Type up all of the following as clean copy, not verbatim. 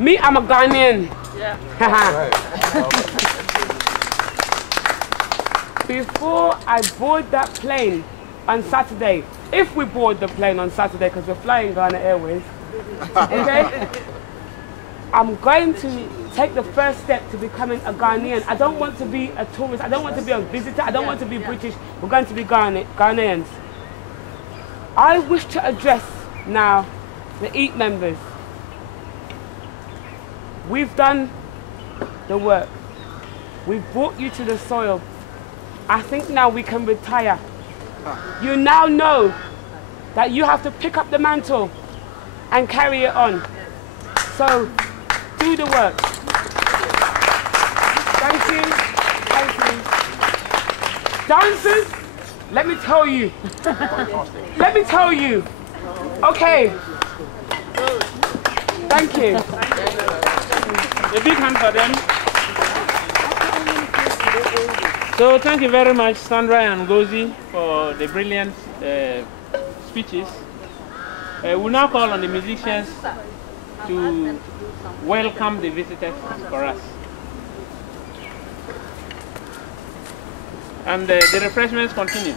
Me, I'm a Ghanaian. Yeah. Before I board that plane on Saturday, if we board the plane on Saturday, because we're flying Ghana Airways, okay? I'm going to take the first step to becoming a Ghanaian. I don't want to be a tourist. I don't want to be a visitor. I don't want to be British. We're going to be Ghanaians. I wish to address now the EAT members. We've done the work. We've brought you to the soil. I think now we can retire. You now know that you have to pick up the mantle and carry it on. So, do the work. Thank you. Thank you. Dancers, let me tell you. Let me tell you. Okay. Thank you. A big hand for them. So thank you very much, Sandra and Ngozi, for the brilliant speeches. We'll now call on the musicians to welcome the visitors for us. And the refreshments continue.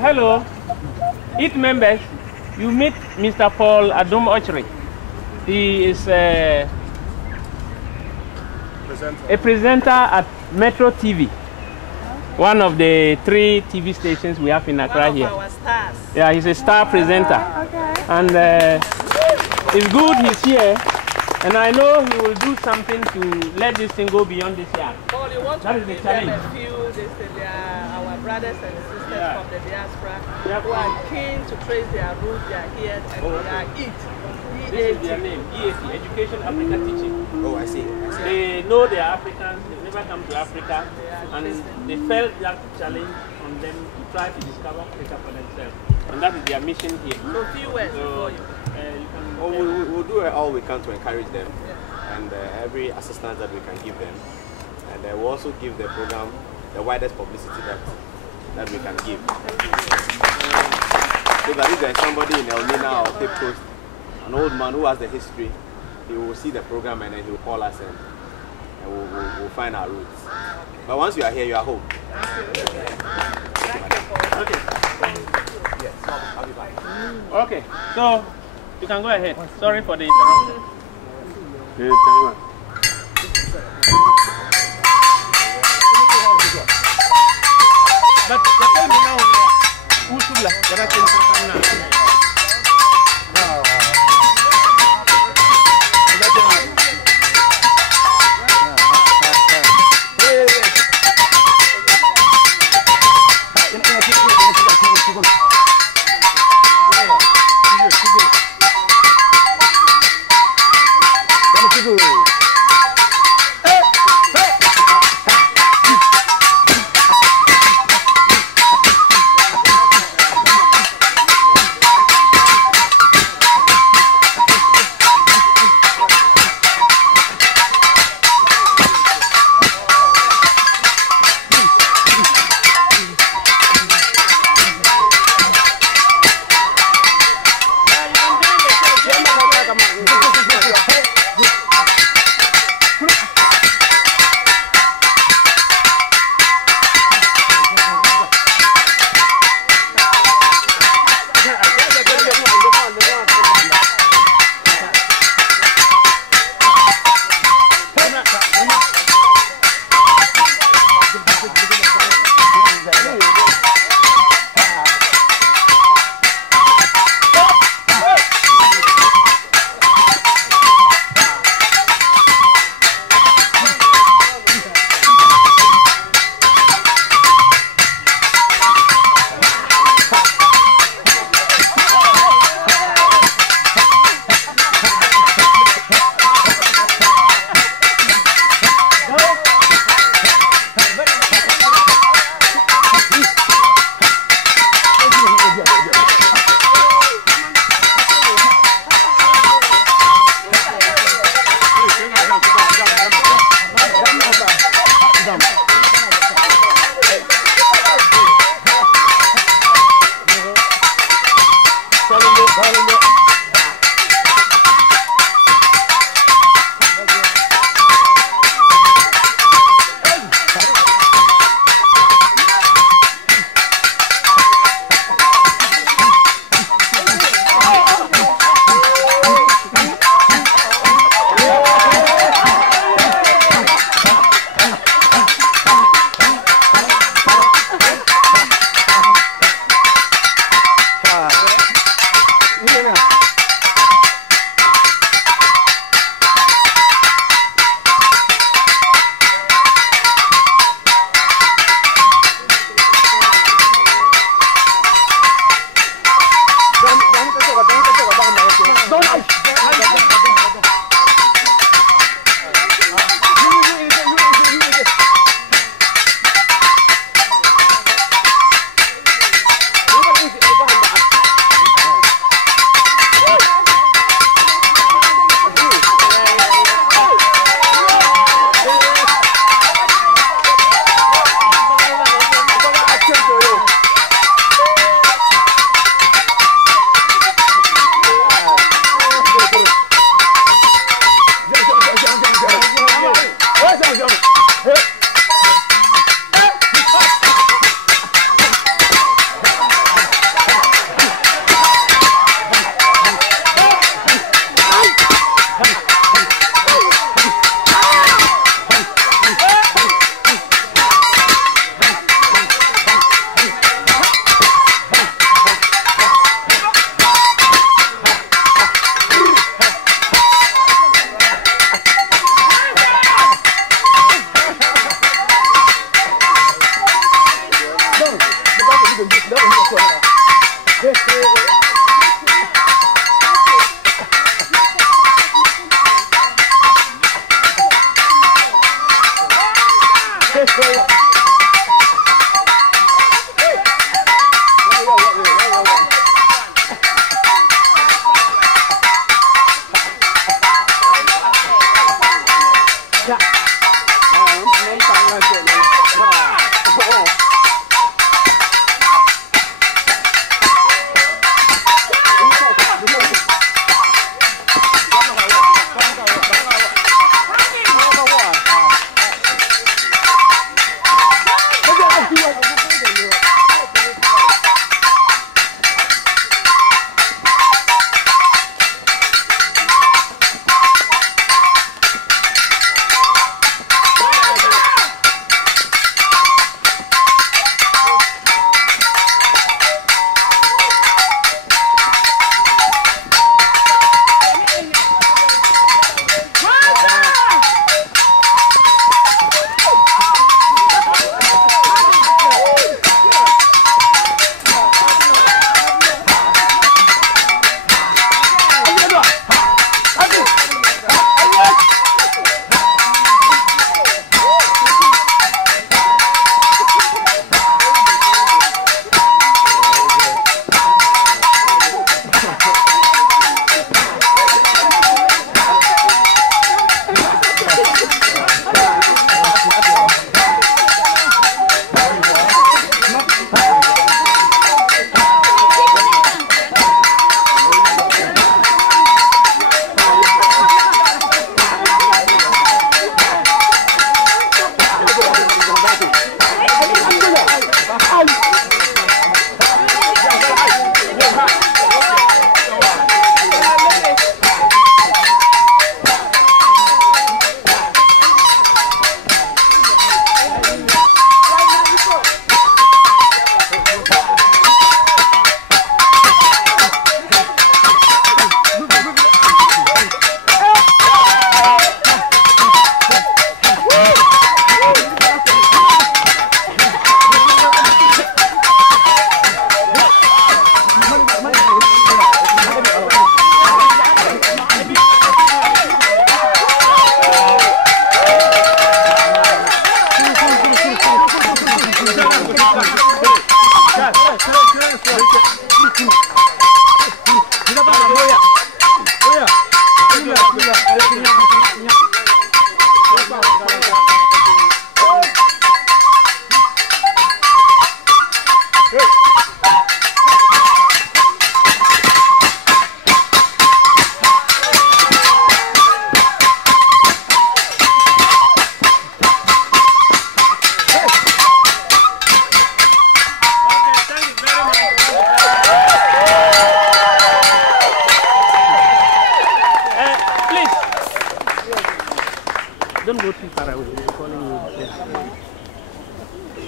Hello, EAT members. You meet Mr. Paul Adum Ochri. He is a presenter at Metro TV, one of the 3 TV stations we have in Accra here. Our stars. Yeah, he's a star presenter. Okay. And it's good he's here. And I know he will do something to let this thing go beyond this year. Paul, you want That to is the give them challenge. a few, they are our brothers and sisters from the diaspora who are keen to trace their roots, they are here, and they are EAT. This is their name, EAT, Education Africa Teaching. Oh, I see. They know they are Africans, they never come to Africa, and they felt that challenge on them to try to discover Africa for themselves. And that is their mission here. So few words before you. We'll do all we can to encourage them, and every assistance that we can give them, and we'll also give the program the widest publicity that we can give. So that if there's somebody in Elmina or Cape Coast, an old man who has the history, he will see the program and then he will call us and we'll find our roots. But once you are here, you are home. Okay, so you can go ahead. Sorry for the interruption. But tell me now, who's the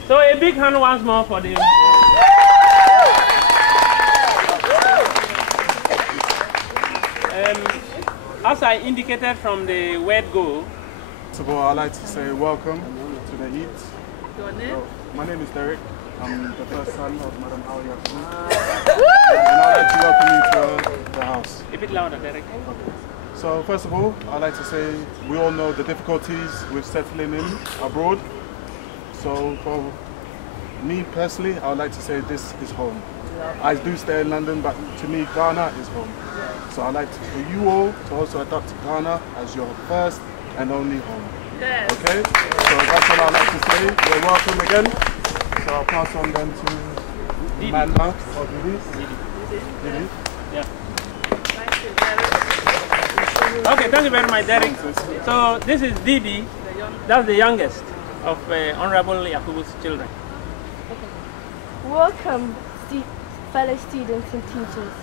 So a big hand once more for the... as I indicated from the word go. First of all, I'd like to say welcome to the Eid. Your name? My name is Derek. I'm the first son of Madam Alia. And I'd like to welcome you to the house. A bit louder, Derek. So first of all, I'd like to say we all know the difficulties with settling in abroad. So for me personally, I would like to say this is home. I do stay in London, but to me, Ghana is home. So I'd like for you all to also adopt Ghana as your first and only home. Yes. Okay? So that's what I'd like to say. You're welcome again. So I'll pass on then to Didi. Manma or Didi. Didi. Yeah. Thank you very much. Okay, thank you very much, Derek. So this is Didi. That's the youngest of Honorable Yakubu's children. Welcome, fellow students and teachers.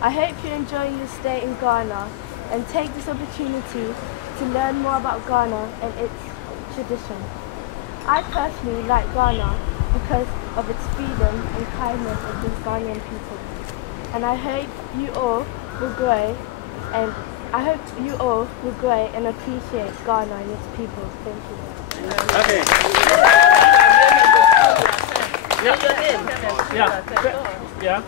I hope you enjoy your stay in Ghana and take this opportunity to learn more about Ghana and its tradition. I personally like Ghana because of its freedom and kindness of the Ghanaian people. And I hope you all will grow and appreciate Ghana and its people. Thank you. Okay. Yeah.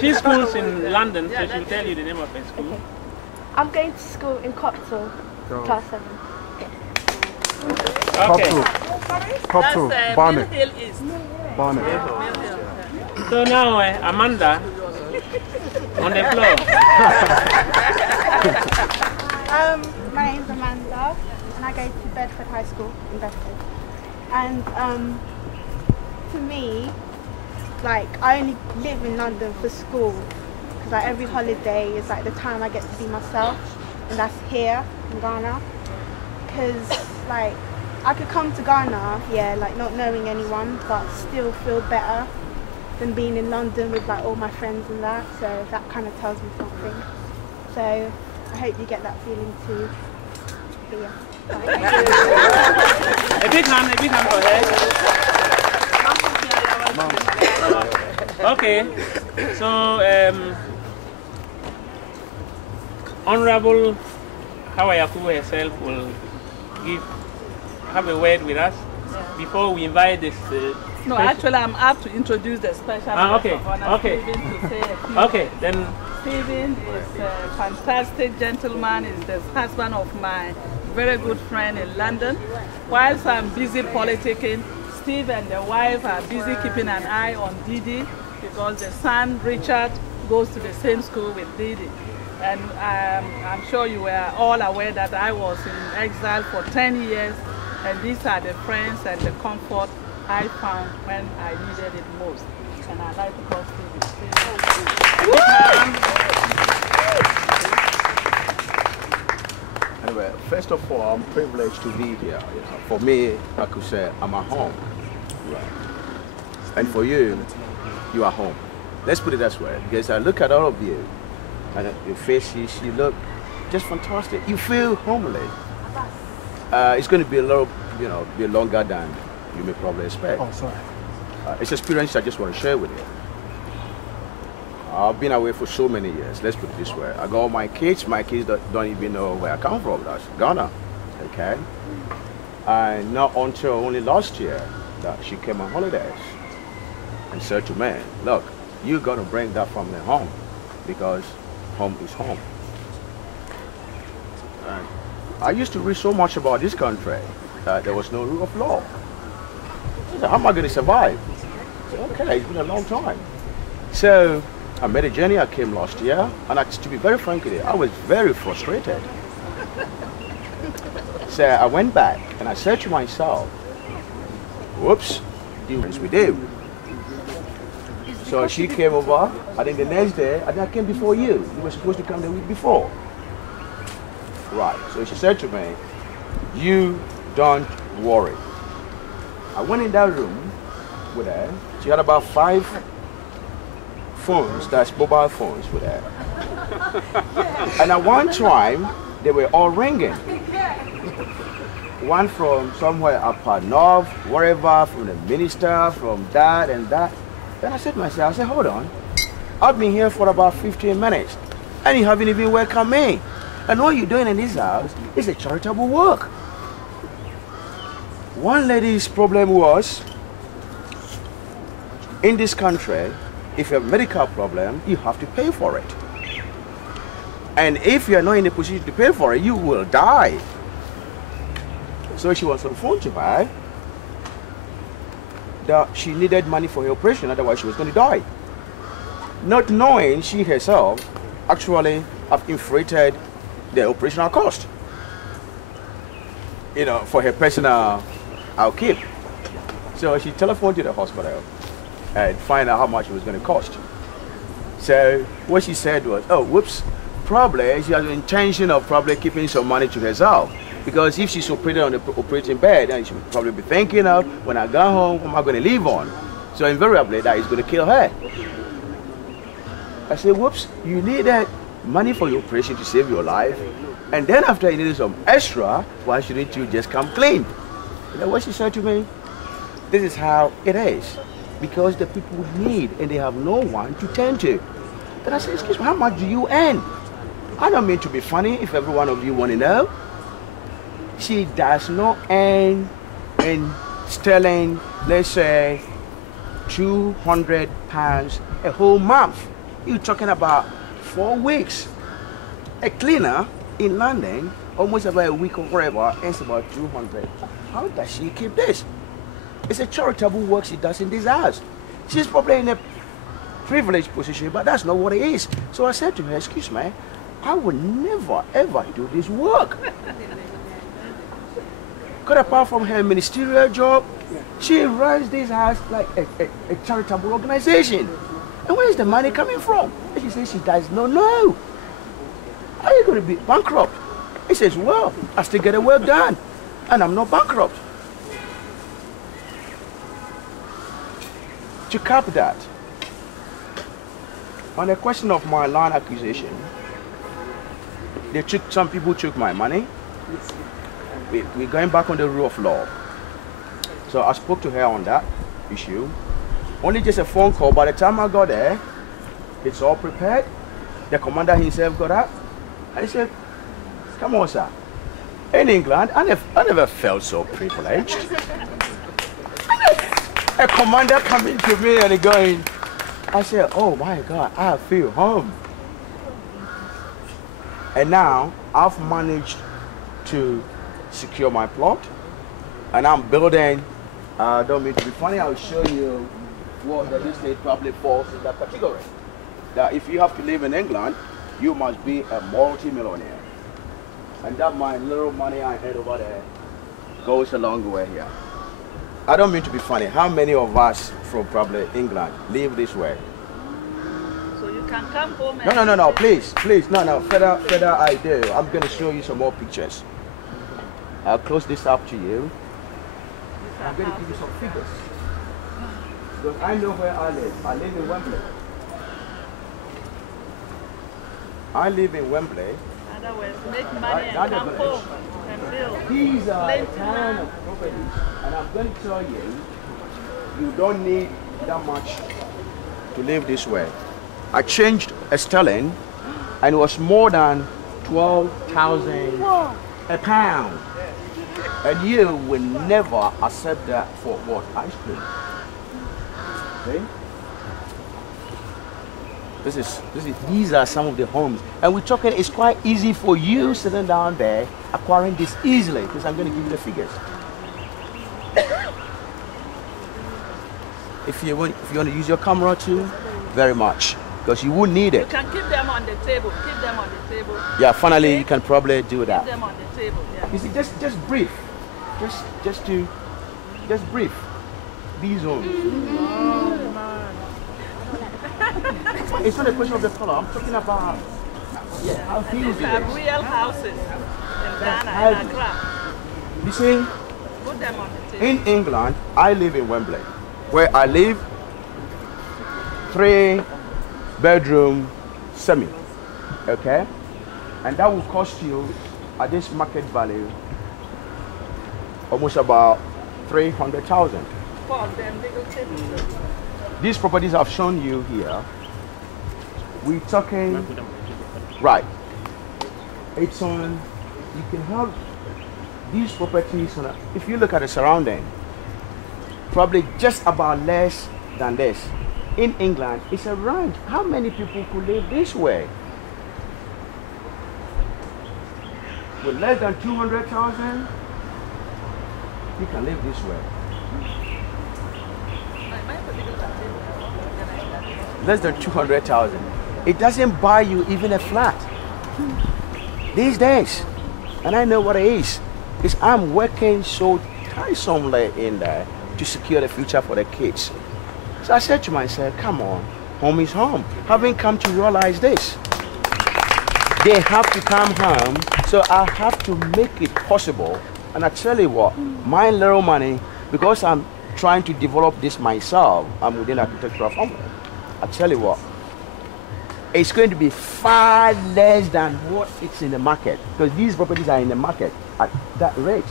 She schools in London, so she'll tell you the name of her school. Okay. I'm going to school in Copthall, class 7. Okay. Top two, That's Barnet. Mill Hill East. Barnet. Mill Hill, yeah. So now, Amanda, on the floor. My name's Amanda, and I go to Bedford High School in Bedford. And to me, like, I only live in London for school, because like every holiday is like the time I get to be myself, and that's here in Ghana. Because like I could come to Ghana, yeah, like not knowing anyone, but still feel better than being in London with like all my friends and that. So that kind of tells me something. So I hope you get that feeling too. But yeah. A big hand for her. Okay, so Honorable Hawa Yakubu herself will have a word with us before we invite this. No, actually, I'm up to introduce the special okay, guest of honor, okay. Stephen, to say a few Okay, words. then. Stephen is a fantastic gentleman. He's the husband of my very good friend in London. Whilst I'm busy politicking, Steve and the wife are busy keeping an eye on Didi, because the son, Richard, goes to the same school with Didi. And I'm sure you were all aware that I was in exile for 10 years, and these are the friends and the comfort I found when I needed it most. And I'd like to call Steve. Anyway, first of all, I'm privileged to be here. For me, I could say I'm at home. Right. And for you, you are home. Let's put it that way, because I look at all of you, and your faces, you look just fantastic. You feel homely. It's going to be a little, be longer than you may probably expect. Oh, sorry. It's an experience I just want to share with you. I've been away for so many years, let's put it this way. I got all my kids don't even know where I come from, that's Ghana, okay? And not until only last year that she came on holidays and said to me, look, you're gonna bring that family home, because home is home. And I used to read so much about this country that there was no rule of law. I said, how am I gonna survive? I said, okay, it's been a long time. So I made a journey. I came last year, and to be very frank with you, I was very frustrated. So I went back and I said to myself, whoops, we do. So she came over, and then the next day, I came before you. You were supposed to come the week before. Right, so she said to me, you don't worry. I went in that room with her. She had about 5 phones, that's mobile phones with her. And at one time, they were all ringing. One from somewhere up north, wherever, from the minister, from that and that. Then I said to myself, hold on, I've been here for about 15 minutes, and you haven't even welcomed me. And what you're doing in this house is a charitable work. One lady's problem was, in this country, if you have a medical problem, you have to pay for it. And if you're not in a position to pay for it, you will die. So she was on the phone to me that she needed money for her operation, otherwise she was going to die. Not knowing she herself actually have inflated the operational cost, for her personal upkeep. So she telephoned to the hospital and find out how much it was going to cost. So what she said was, oh, whoops, probably she has the intention of probably keeping some money to herself, because if she's operated on the operating bed, then she would probably be thinking of, when I got home, what am I going to live on? So invariably that is going to kill her. I said, whoops, you needed money for your operation to save your life, and then after you needed some extra, why shouldn't you just come clean? You know what she said to me? This is how it is, because the people need and they have no one to turn to. Then I said, excuse me, how much do you earn? I don't mean to be funny if every one of you want to know. She does not earn in sterling, let's say, £200 a whole month. You're talking about 4 weeks. A cleaner in London, almost about a week or whatever, earns about 200. How does she keep this? It's a charitable work she does in this house. She's probably in a privileged position, but that's not what it is. So I said to her, excuse me, I would never ever do this work. Because apart from her ministerial job, she runs this house like a charitable organization. And where is the money coming from? And she says she does not know. Are you going to be bankrupt? He says, well, I still get the work done, and I'm not bankrupt. To cap that, on the question of my land acquisition, some people took my money. We're going back on the rule of law. So I spoke to her on that issue. Only just a phone call. By the time I got there, it's all prepared. The commander himself got up. I said, come on, sir. In England, I never felt so privileged. A commander coming to me and going, I said, oh my God, I feel home. And now I've managed to secure my plot, and I'm building. I don't mean to be funny, I'll show you what the real estate probably falls in that category. That if you have to live in England, you must be a multi-millionaire. And that my little money I had over there goes a long way here. I don't mean to be funny. How many of us from probably England live this way? So you can come home and... No, please. No, further I do. I'm going to show you some more pictures. I'll close this up to you. I'm going to give you some figures. Because I know where I live. I live in Wembley. I live in Wembley. In other words, make money and come home and build. These are the kind of properties, and I'm going to tell you, you don't need that much to live this way. I changed a sterling, and it was more than 12,000 a pound. And you will never accept that for what? Ice cream. Okay? These are some of the homes. And we're talking, it's quite easy for you sitting down there acquiring this easily, because I'm going to give you the figures. If you want to use your camera too, very much, because you would need it. You can keep them on the table. Keep them on the table. Yeah, finally you can probably do that. Keep them on the table. Yeah. You see, just brief, just brief. These homes. It's not a question of the color. I'm talking about how huge These are real houses in Ghana and Accra. You see, Put them on the table. in England, I live in Wembley. Where I live, 3-bedroom semi, okay? And that will cost you, at this market value, almost about 300,000. These properties I've shown you here, we're talking, right, it's on, you can have these properties, if you look at the surrounding, probably just about less than this. In England, it's a ranch. How many people could live this way? With less than 200,000, you can live this way. Less than 200,000. It doesn't buy you even a flat these days. And I know what it is. Because I'm working so tiresomely in there to secure the future for the kids. So I said to myself, come on, home is home. Having come to realize this, they have to come home, so I have to make it possible. And I tell you what, my little money, because I'm trying to develop this myself, I'm within architectural firm. I tell you what, it's going to be far less than what it's in the market, because these properties are in the market at that rate.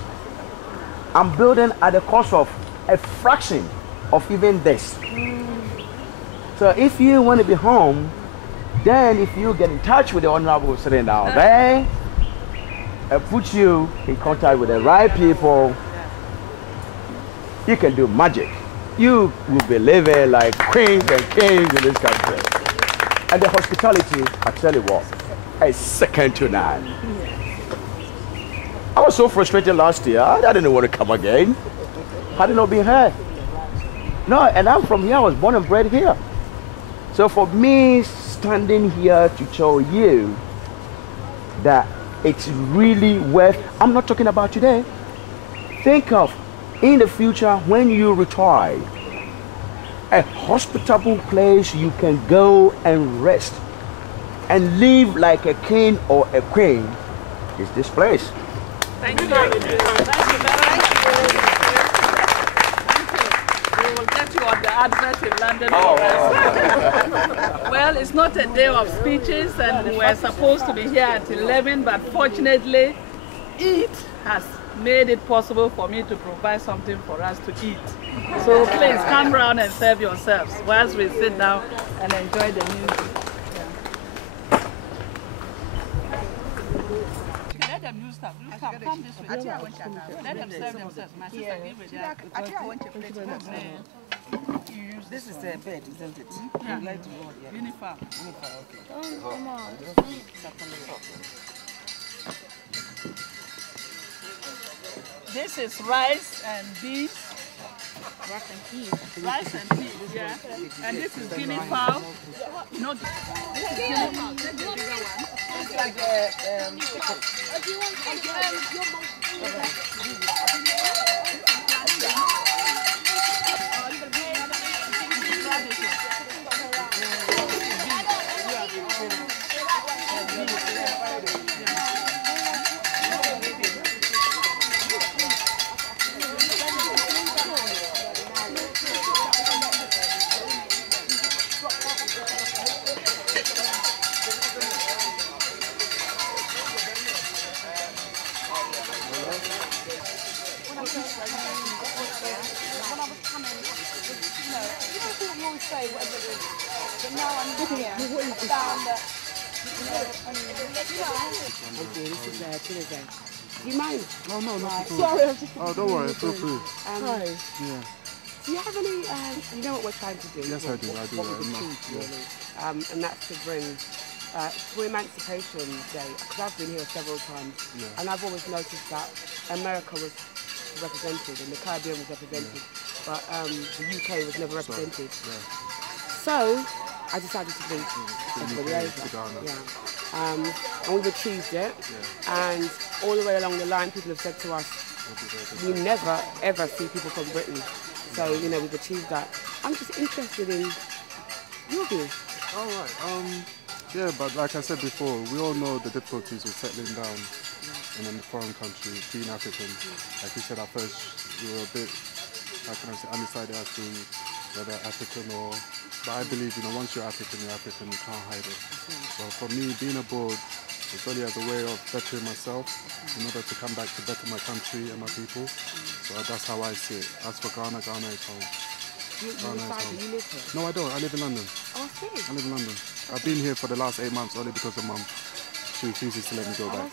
I'm building at the cost of a fraction of even this. So if you want to be home, then if you get in touch with the honorable sitting down there and put you in contact with the right people, you can do magic. You will be living like queens and kings in this country. And the hospitality, I tell you what, is second to none. I was so frustrated last year, I didn't want to come again. Had it not been here. No, and I'm from here. I was born and bred here. So for me, standing here to tell you that it's really worth, I'm not talking about today. Think of in the future when you retire, a hospitable place you can go and rest and live like a king or a queen is this place. Thank you very much. Thank you very much. We will get you on the advert in London for us. Well, it's not a day of speeches and we're supposed to be here at 11, but fortunately, it has made it possible for me to provide something for us to eat. So please come round and serve yourselves whilst we sit down and enjoy the music. Let them use stuff. Come this way. Let them serve themselves. My sister, give it there. I think I want your plate. This is a bed, isn't it? Yeah. You like to go here. Uniform. Okay. Come on. This is rice and beef. Rice and beef, yeah. And this is guinea fowl. No, this is guinea fowl. Take the bigger one. It's like Do you mind? Oh, no, not at all. Sorry, I'm just... Oh, don't worry, feel free. Hi. Yeah. Do you have any, you know what we're trying to do? Yes, I do. What we achieve, really. And that's to bring, for Emancipation Day, because I've been here several times, and I've always noticed that America was represented and the Caribbean was represented, but the UK was never represented. So I decided to bring everybody over. And we've achieved it. And all the way along the line, people have said to us, we never ever see people from Britain. So, you know, we've achieved that. I'm just interested in your view. All right. Yeah, but like I said before, we all know the difficulties with settling down in a foreign country, being African. Like you said at first, we were a bit, how can I say, undecided as to whether African or... But I believe, you know, once you're African, you can't hide it. So for me, being abroad, it's only as a way of bettering myself in order to come back to better my country and my people. So that's how I see it. As for Ghana, Ghana is home. You live here? No, I don't. I live in London. Oh, I see. I live in London. I've been here for the last 8 months only because of Mum. She refuses to let me go back.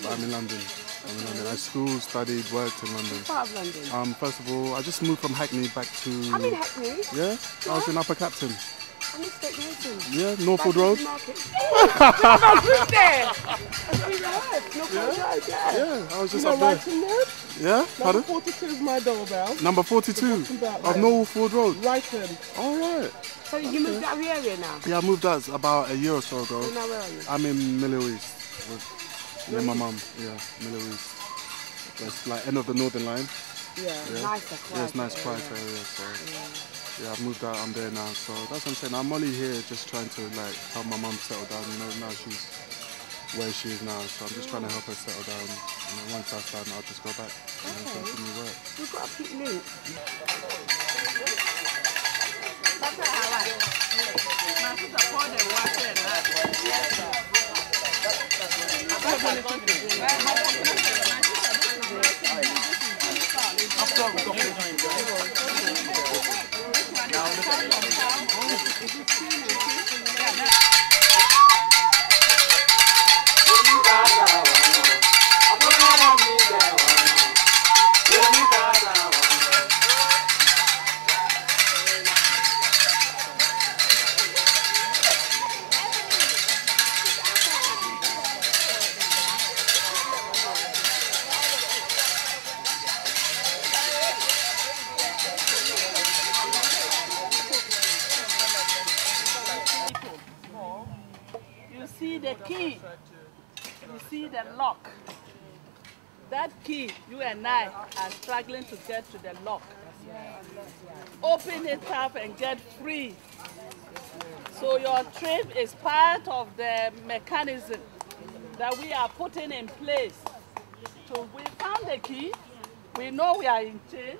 But I'm in London. I schooled, studied, worked in London. What part of London? First of all, I just moved from Hackney back to... I'm in Hackney. Yeah? I was in Upper Clapton. I'm in Stoke Newington. Yeah, Northwood Road. I was there. Yeah, I was just up there. Yeah? Pardon? Number 42 is my doorbell. Number 42 of Northwood Road. Right in. All right. So you moved out of the area now? Yeah, I moved out about a year or so ago. So now where are you? I'm in Miller East with my mum. Yeah, Miller East. That's like end of the Northern Line. Yeah, nicer, quiet. Yeah, it's nice, quiet area. So yeah, I've moved out. I'm there now. So that's what I'm saying. I'm only here just trying to like help my mum settle down. You know, now she's where she is now. So I'm just trying to help her settle down. And then once that's done, I'll just go back and continue work. We've got a keep links. key, you see the lock. That key, you and I are struggling to get to the lock. Open it up and get free. So your trip is part of the mechanism that we are putting in place. So we found the key. We know we are in chains.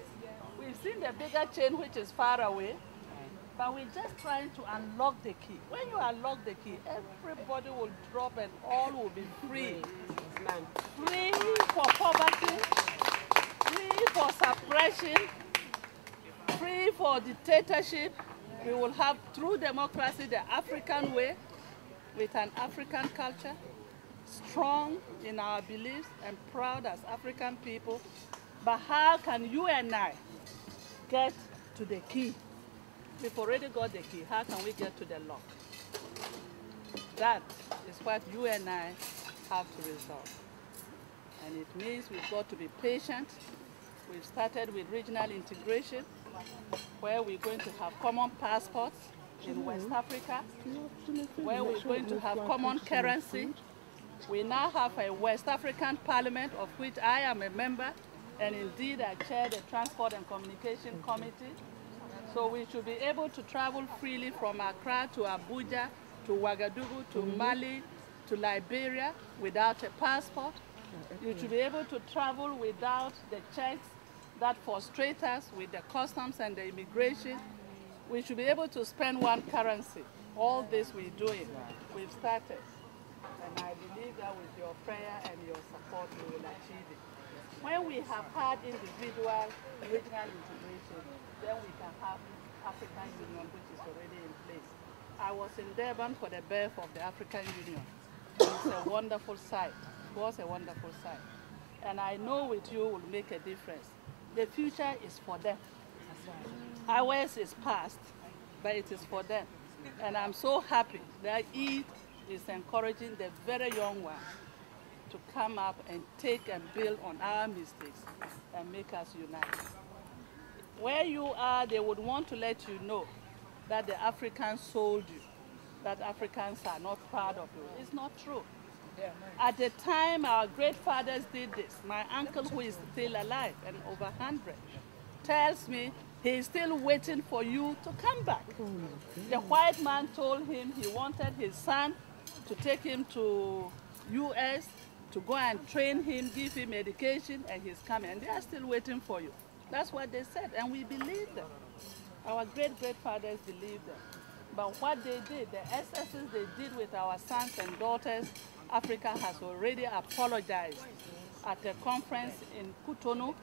We've seen the bigger chain which is far away. But we're just trying to unlock the key. When you unlock the key, everybody will drop and all will be free. Free for poverty, free for suppression, free for dictatorship. We will have true democracy the African way, with an African culture, strong in our beliefs and proud as African people. But how can you and I get to the key? We've already got the key. How can we get to the lock? That is what you and I have to resolve. And it means we've got to be patient. We've started with regional integration, where we're going to have common passports in West Africa, where we're going to have common currency. We now have a West African Parliament, of which I am a member, and indeed I chair the Transport and Communication Committee. So we should be able to travel freely from Accra to Abuja, to Ouagadougou, to Mali, to Liberia without a passport. You should be able to travel without the checks that frustrate us with the customs and the immigration. We should be able to spend one currency. All this we're doing. We've started. And I believe that with your prayer and your support, we will achieve it. When we have had individual regional integration, then we can have African Union, which is already in place. I was in Durban for the birth of the African Union. It's a wonderful sight. It was a wonderful sight. And I know with you will make a difference. The future is for them. Ours is past, but it is for them. And I'm so happy that Eid is encouraging the very young ones to come up and take and build on our mistakes and make us unite. Where you are, they would want to let you know that the Africans sold you, that Africans are not proud of you. It's not true. At the time our great fathers did this, my uncle, who is still alive and over 100, tells me he's still waiting for you to come back. The white man told him he wanted his son to take him to US to go and train him, give him education, and he's coming. And they are still waiting for you. That's what they said, and we believe them. Our great-great-fathers believed them. But what they did, the excesses they did with our sons and daughters, Africa has already apologized. At a conference in Cotonou,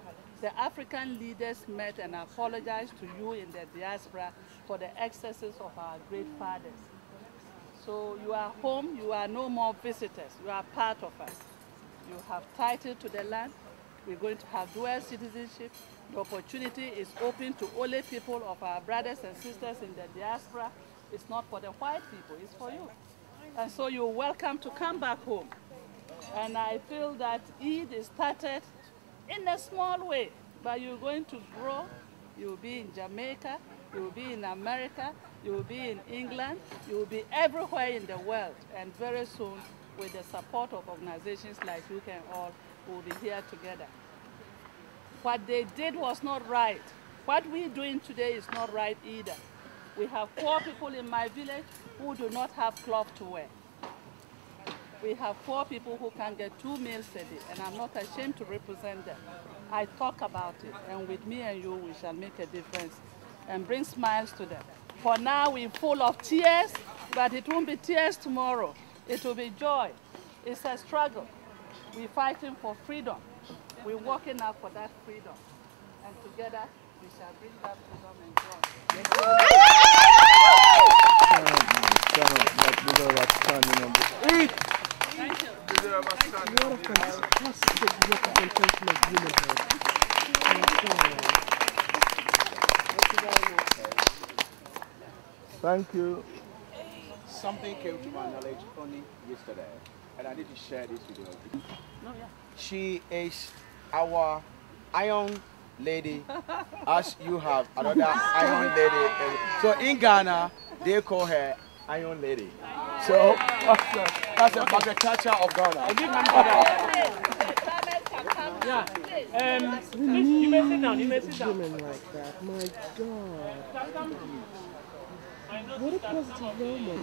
the African leaders met and apologized to you in the diaspora for the excesses of our great fathers. So you are home, you are no more visitors, you are part of us. You have title to the land, we're going to have dual citizenship. The opportunity is open to only people of our brothers and sisters in the diaspora. It's not for the white people, it's for you. And so you're welcome to come back home. And I feel that Eid is started in a small way, but you're going to grow. You'll be in Jamaica, you'll be in America, you'll be in England, you'll be everywhere in the world. And very soon, with the support of organizations like You Can All, we'll be here together. What they did was not right. What we're doing today is not right either. We have poor people in my village who do not have cloth to wear. We have poor people who can get 2 meals a day, and I'm not ashamed to represent them. I talk about it, and with me and you, we shall make a difference and bring smiles to them. For now, we're full of tears, but it won't be tears tomorrow. It will be joy. It's a struggle. We're fighting for freedom. We're working out for that freedom. And together, we shall bring that freedom and joy. Thank you. You're a fantastic representation of womanhood. Thank you. Something came to my knowledge only yesterday, and I need to share this with you. She is our Iron Lady, as you have another Iron Lady. So in Ghana, they call her Iron Lady. So that's a agriculture of Ghana. I give him that. Yeah. You may sit down. You may sit down. Women like that, my God. What a positive role model.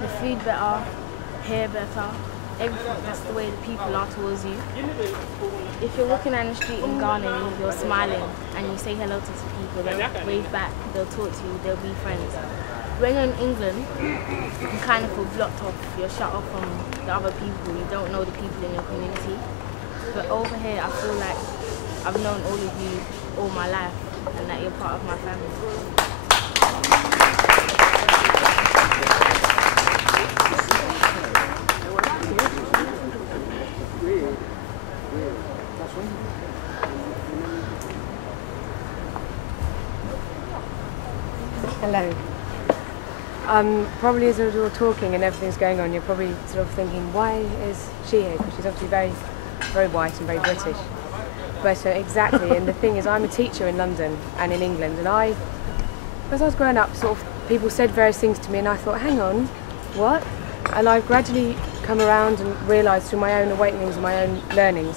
The food better, hair better, everything. That's the way the people are towards you. If you're walking down the street in Ghana and you're smiling and you say hello to some people, they'll wave back, they'll talk to you, they'll be friends. When you're in England, you kind of feel blocked off, you're shut off from the other people, you don't know the people in your community. But over here, I feel like I've known all of you all my life and that you're part of my family. Hello. Probably as we were talking and everything's going on, you're probably sort of thinking, why is she here? Because she's obviously very, very white and very British. But exactly, and the thing is, I'm a teacher in London and in England, and as I was growing up, sort of people said various things to me, and I thought, hang on, what? And I've gradually come around and realised through my own awakenings and my own learnings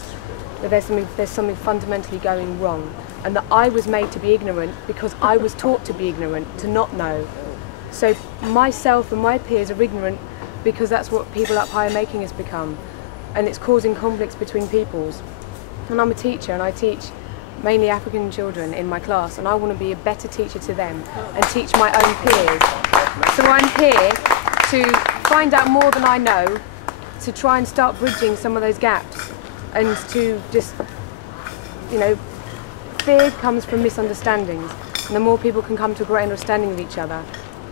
that there's something fundamentally going wrong, and that I was made to be ignorant because I was taught to be ignorant, to not know. So myself and my peers are ignorant because that's what people up high are making us become, and it's causing conflicts between peoples. And I'm a teacher, and I teach mainly African children in my class, and I want to be a better teacher to them and teach my own peers. So I'm here to find out more than I know, to try and start bridging some of those gaps, and to just, you know, fear comes from misunderstandings, and the more people can come to a great understanding of each other,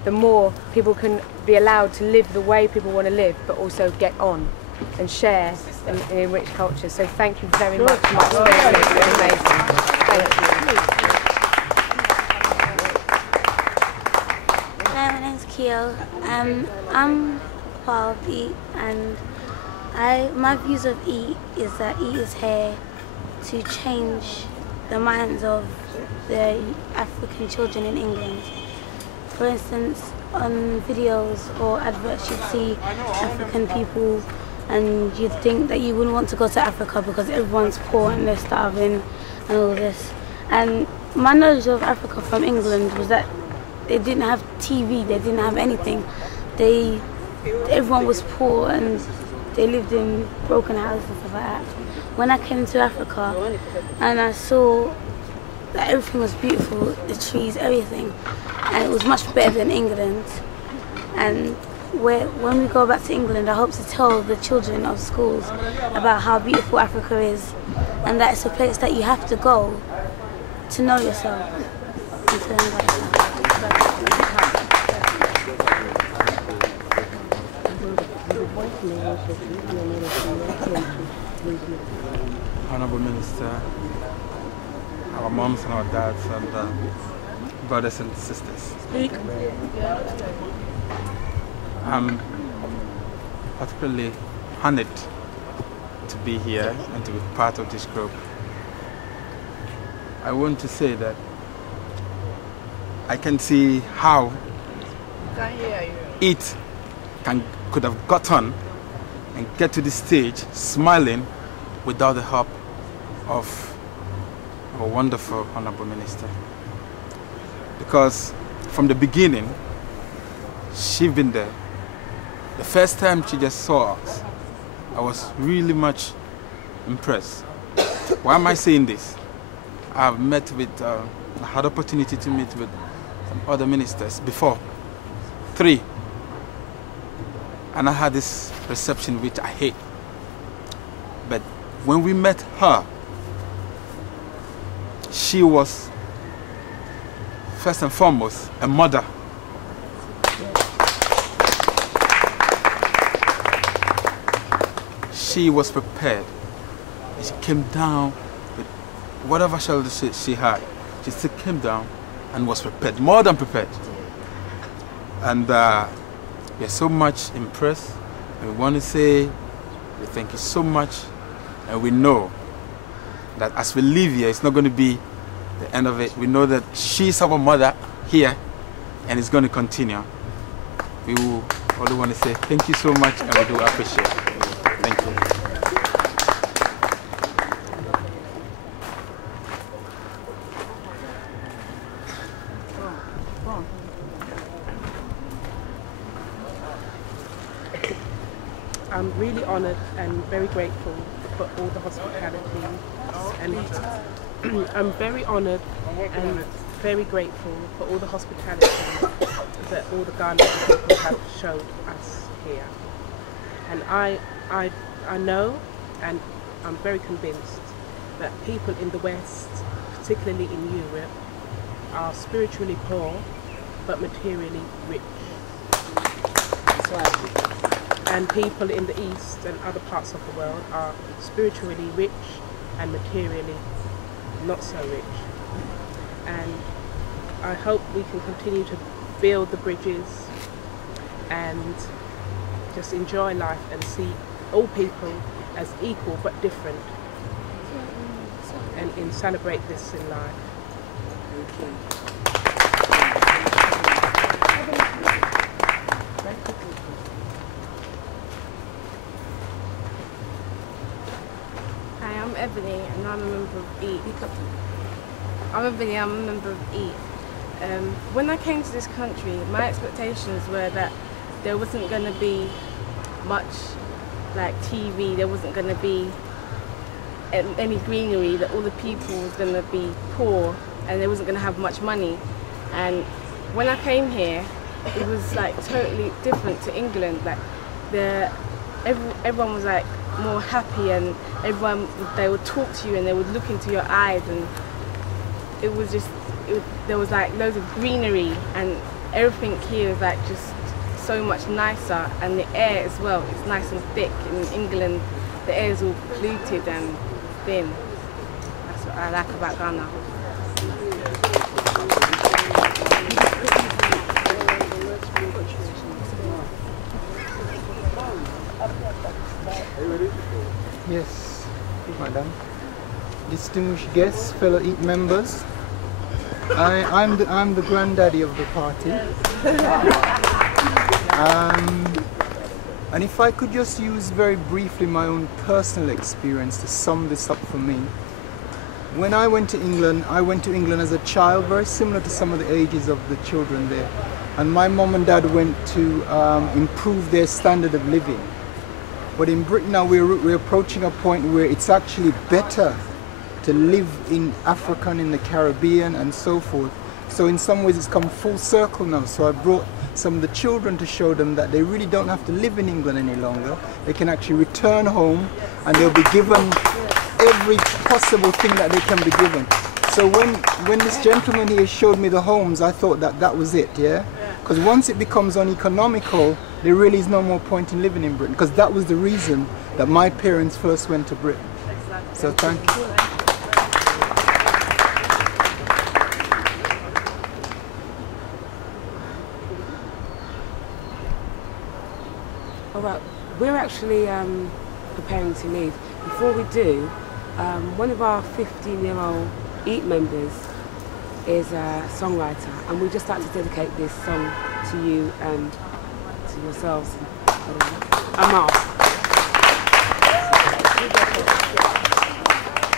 the more people can be allowed to live the way people want to live, but also get on and share and enrich culture. So thank you very much for my experience. It's been amazing. Thank you. Hi, my name's Keo. I'm part of EAT, and my views of EAT is that EAT is here to change the minds of the African children in England. For instance, on videos or adverts you'd see African people and you'd think that you wouldn't want to go to Africa because everyone's poor and they're starving and all this. And my knowledge of Africa from England was that they didn't have TV, they didn't have anything. Everyone was poor and they lived in broken houses and stuff like that. When I came to Africa and I saw that everything was beautiful, the trees, everything, and it was much better than England. And when we go back to England, I hope to tell the children of schools about how beautiful Africa is, and that it's a place that you have to go to know yourself and to learn about yourself. Honorable Minister, our moms and our dads and brothers and sisters. Speak. I'm particularly honored to be here and to be part of this group. I want to say that I can see how it could have gotten and get to this stage smiling without the help of our wonderful Honorable Minister. Because from the beginning, she's been there. The first time she just saw us, I was really much impressed. Why am I saying this? I had opportunity to meet with some other ministers before, 3. And I had this perception which I hate. But when we met her, she was first and foremost a mother. She was prepared. She came down with whatever shoulders she had. She still came down and was prepared, more than prepared. And we're so much impressed. And we want to say we thank you so much. And we know that as we leave here, it's not going to be the end of it. We know that she's our mother here, and it's going to continue. We will only want to say thank you so much, and we do appreciate it. Thank you. I'm really honoured and very grateful for all the hospitality, and I'm very honoured and very grateful for all the hospitality that all the Ghanaian people have showed us here. And I know, and I'm very convinced, that people in the West, particularly in Europe, are spiritually poor but materially rich. That's right. And people in the East and other parts of the world are spiritually rich and materially not so rich. And I hope we can continue to build the bridges and just enjoy life and see all people as equal but different, and celebrate this in life. Hi, I'm Ebony and I'm a member of EAT. I'm Ebony, I'm a member of EAT. When I came to this country, my expectations were that there wasn't going to be much like TV, there wasn't going to be any greenery, that all the people was going to be poor and they wasn't going to have much money. And when I came here, it was like totally different to England. Like everyone was like more happy, and they would talk to you and they would look into your eyes, and it was just there was like loads of greenery, and everything here is like just so much nicer, and the air as well, it's nice and thick. In England the air is all polluted and thin. That's what I like about Ghana. Yes, madam. Distinguished guests, fellow EAT members. I'm the granddaddy of the party. And if I could just use very briefly my own personal experience to sum this up for me. When I went to England as a child, very similar to some of the ages of the children there. And my mom and dad went to improve their standard of living. But in Britain now we're approaching a point where it's actually better to live in Africa and in the Caribbean and so forth. So in some ways it's come full circle now. So I brought some of the children to show them that they really don't have to live in England any longer. They can actually return home and they'll be given every possible thing that they can be given. So when this gentleman here showed me the homes, I thought that was it, yeah? Because once it becomes uneconomical, there really is no more point in living in Britain, because that was the reason that my parents first went to Britain. Exactly. So thank you. All right, we're actually preparing to leave. Before we do, one of our 15-year-old EAT members is a songwriter, and we'd just like to dedicate this song to you and to yourselves. Amar.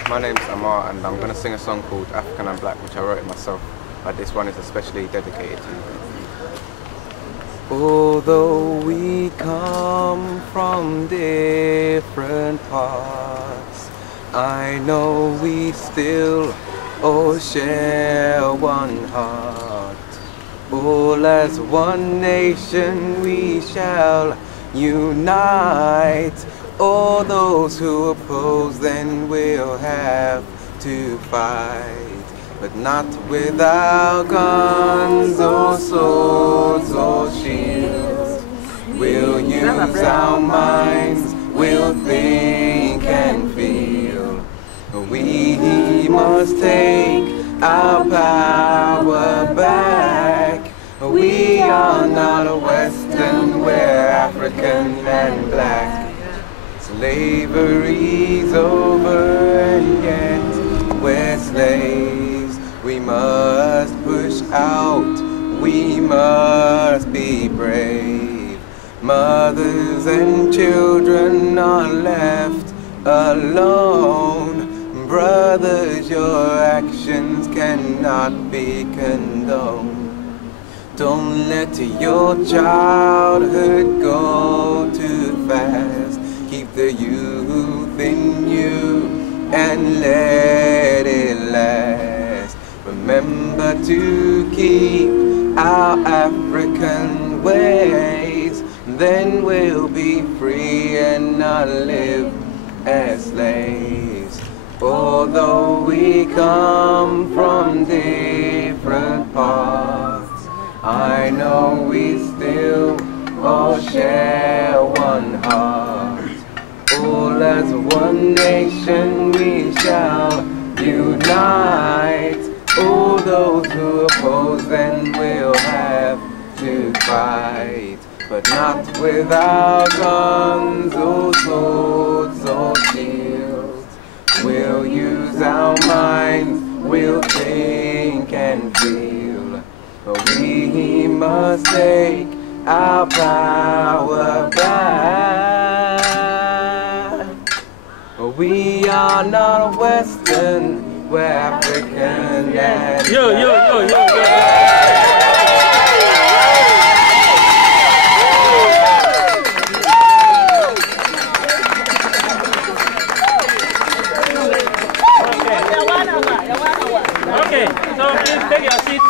My name's Amar, and I'm going to sing a song called African and Black, which I wrote myself, but this one is especially dedicated to you. Although we come from different parts, I know we still all share one heart. All as one nation we shall unite. All those who oppose then will have to fight, but not without guns or swords or shields. We'll use our minds, we'll think and feel. We must take our power back. We are not a Western, we're African and black. Slavery's over and yet we're slaves. we must be brave. Mothers and children are left alone. Brothers, your actions cannot be condoned. Don't let your childhood go too fast. Keep the youth in you and let it last. Remember to keep our African ways, then we'll be free and not live as slaves. Although we come from different parts, I know we still all share one heart. All as one nation we shall unite. All those who oppose then will have to fight, but not without guns or swords or shields. We'll use our minds, we'll think and feel, but we must take our power back. We are not Western, we're African. And yo. Okay, so please take your seat.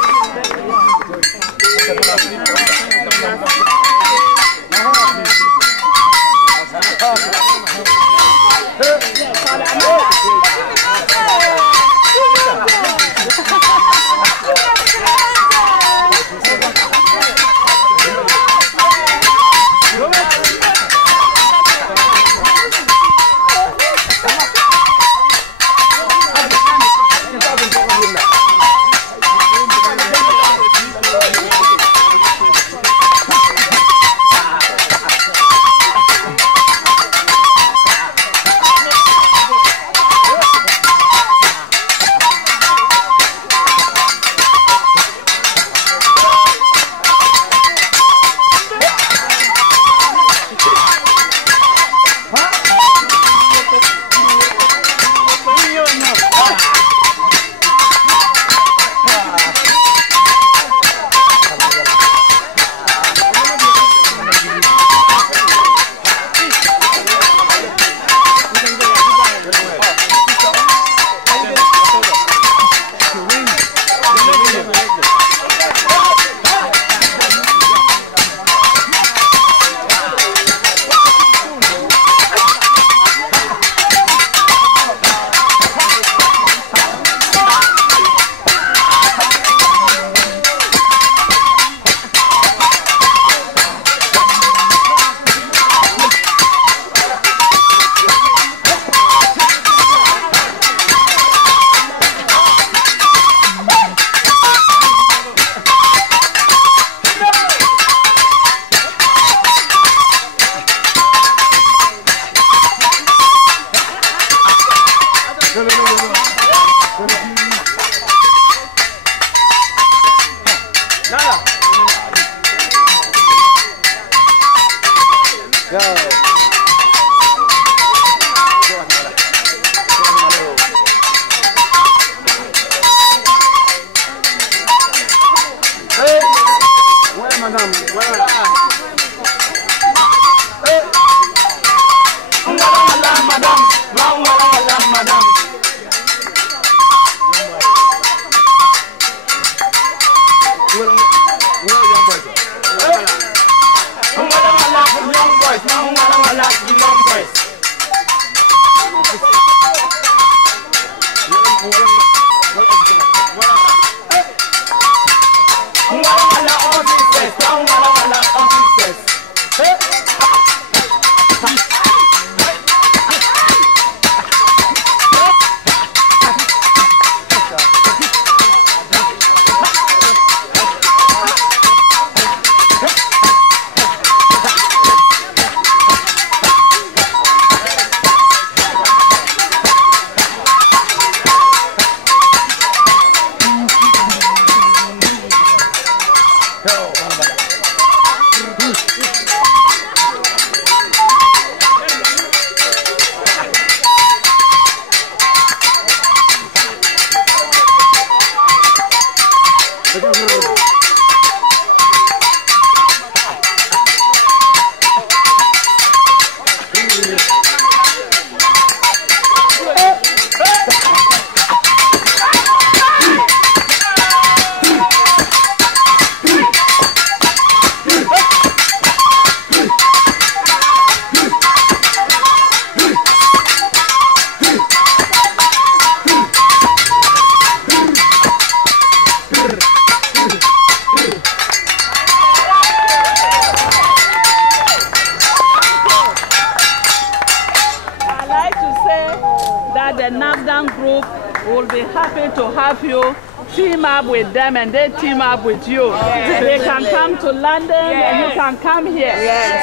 down group will be happy to have you team up with them and they team up with you. They can come to London and you can come here.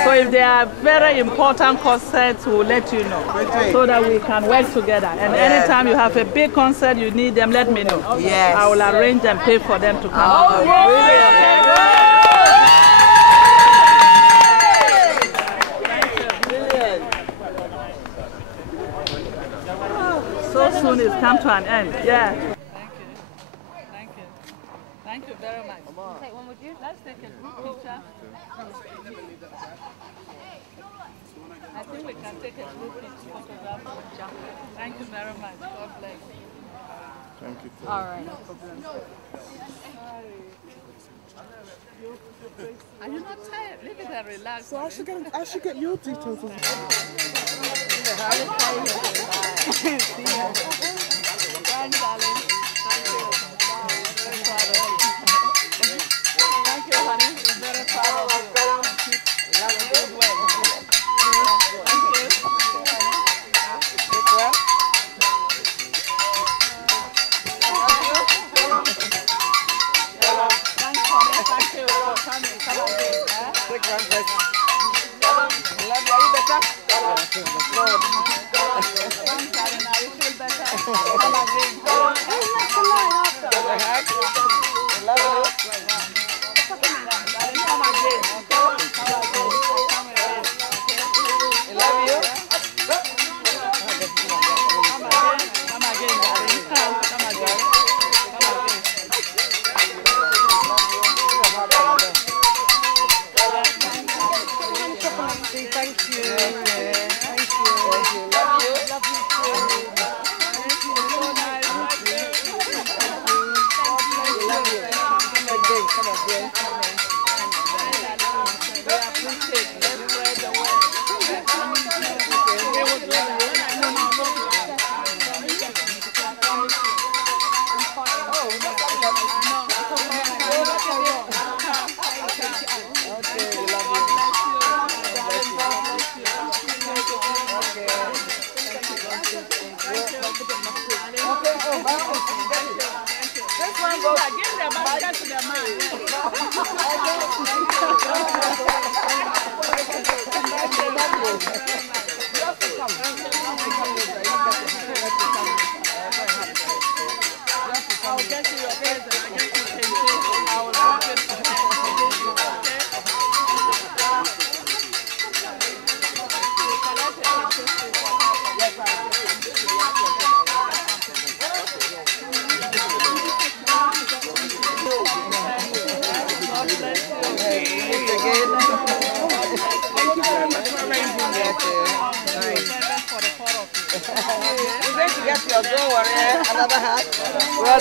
So if there are very important concerts, we'll let you know so that we can work together. And anytime you have a big concert, you need them, let me know. I will arrange and pay for them to come. So soon it's come to an end. Thank you very much. Take one with you. Let's take a group picture. I think we can take a group photograph. Thank you very much. God bless. Thank you. All right, no problem. Are you not tired? Leave it and relax. So I should get your details as well. Thanks, darling. Thank you. Thank you, honey. I'm very proud of you. Love you. Good work. Thank you. Good work. Thanks, honey. Thank you for coming. Come again. Take one person. Love you. Are you better? Good. Thanks, darling. Are you feel better? Come again. Love you. Come again. I love you. Come again, darling. Come again. Thank you. Thank you. Love you. Love you too. Thank you. So nice. Love you. Come again. Come again. We appreciate it. Let's spread the word. This one goes. Give the basket to the man. I'll get you your present. I'll get you change. I will wrap it for you. You're going to get your drawer, another hat. Well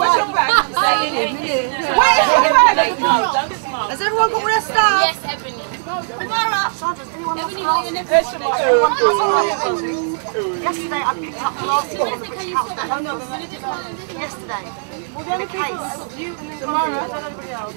Welcome back. Has everyone got their stuff? Yes, Ebony. Tomorrow. Sandra, does anyone have stuff? Yesterday I picked up the last one. Yesterday. Well, the other case. Tomorrow. I don't know anybody else.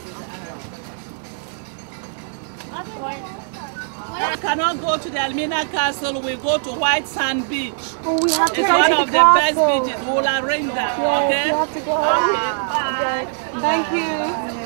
I cannot go to the Almina Castle, we go to White Sand Beach. Oh, we have to it's go one to of the best beaches. We'll arrange that, yes, okay? We have to go. Okay, bye. Thank you.